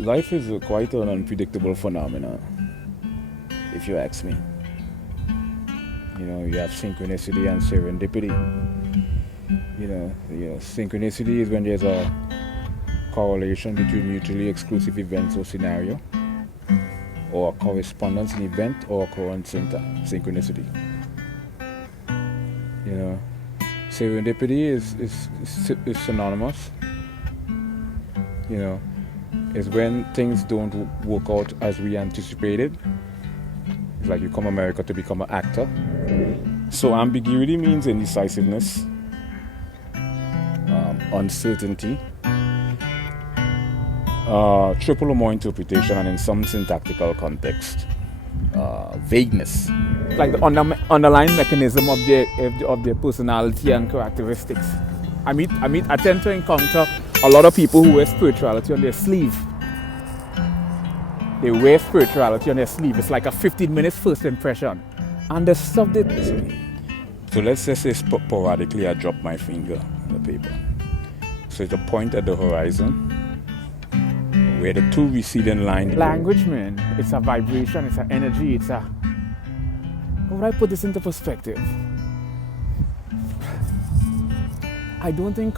life is quite an unpredictable phenomenon, if you ask me. You know, you have synchronicity and serendipity. You know, synchronicity is when there's a correlation between mutually exclusive events or scenario, or a correspondence in event or occurrence synchronicity. You know, serendipity is synonymous. You know, is when things don't work out as we anticipated. It's like you come America to become an actor. So ambiguity means indecisiveness, uncertainty, triple or more interpretation, and in some syntactical context, vagueness. Like the underlying mechanism of their personality and characteristics. I tend to encounter a lot of people who wear spirituality on their sleeve. They wear spirituality on their sleeve. It's like a 15-minute first impression. And the stuff that... So let's just say sporadically I drop my finger on the paper. So it's a point at the horizon where the two receding lines... Language, man. It's a vibration, it's an energy, it's a... How would I put this into perspective? I don't think